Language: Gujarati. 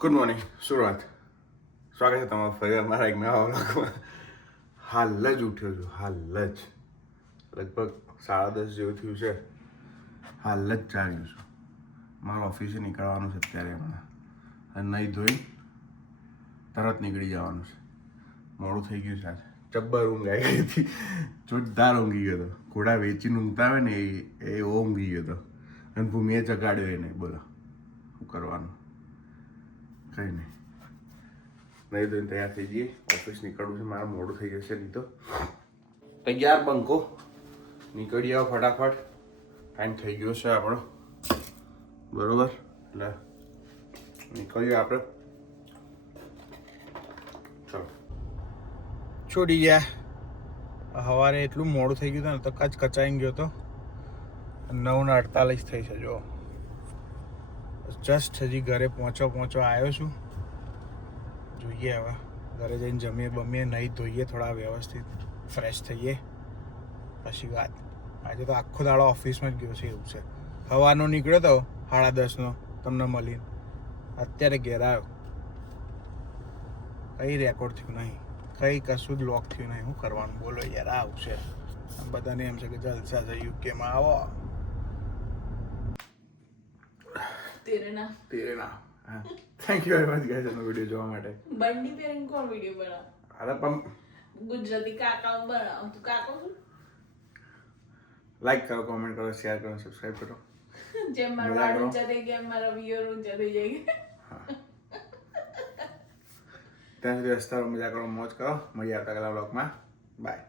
Good morning Surat. સ્વાગત છે તમારું ફરી અમારા એક નવા વ્લોગમાં. હાલ જ ઉઠ્યો છું, હાલ જ લગભગ 10:30 જેવું થયું છે. હાલ જ ચાલ્યું છું. મારે ઓફિસે નીકળવાનું છે અત્યારે હમણાં, અને નહીં ધોઈ તરત નીકળી જવાનું છે. મોડું થઈ ગયું છે આજે. જબ્બર ઊંઘ આવી ગઈ હતી, જોરદાર ઊંઘી ગયો હતો. ઘોડા વેચીને ઊંઘતા હોય ને એવો ઊંઘી ગયો હતો. અને ભૂમિએ જગાડ્યો એ નહીં. બોલો શું કરવાનું, કંઈ નહીં. નહીં ધોઈને તૈયાર થઈ જઈએ, ઓફિસ નીકળવું છે મારે. મોડું થઈ જશે નહીં તો. તૈયાર બંકો, નીકળી આવો ફટાફટ. ટાઈમ થઈ ગયો છે આપણો, બરોબર? એટલે નીકળીએ આપણે. ચલો. છોડી ગયા. સવારે એટલું મોડું થઈ ગયું હતું ને, તો કચાઈ ગયો હતો. 9:48 થઈ છે. જો જસ્ટ હજી ઘરે પહોંચો આવ્યો છું. જોઈએ હવે ઘરે જઈને જમીએ બમીએ, નહીં ધોઈએ, થોડા વ્યવસ્થિત ફ્રેશ થઈએ પછી વાત. આજે તો આખો દાડો ઓફિસમાં જ ગયો છે એવું છે. સવારનો નીકળ્યો તો 10:30 તમને મળીને, અત્યારે ઘેર આવ્યો. કંઈ રેકોર્ડ થયું નહીં, કંઈ કશું જ લોક થયું નહીં. શું કરવાનું બોલો યાર, આવું છે. બધાને એમ છે કે જલસા છે, યુકેમાં આવો. તેરે ના. Thank you very much guys એનો વિડિયો જોવા માટે. બંડી પહેરીને કોણ વિડિયો બનાવે? અરે પણ ગુજરાતી કાકાઓ બનાવ. તું કાકો છું? લાઈક કરો, કોમેન્ટ કરો, શેર કરો, સબસ્ક્રાઇબ કરો. જેમ મારા વાળ ઊંચા થઈ ગયા, મારા વિયર ઊંચા થઈ જાય. ત્યાં સુધી હસતા રહો, મજા કરો, મોજ કરો. મળીએ આવતા કલા બ્લોગમાં. બાય.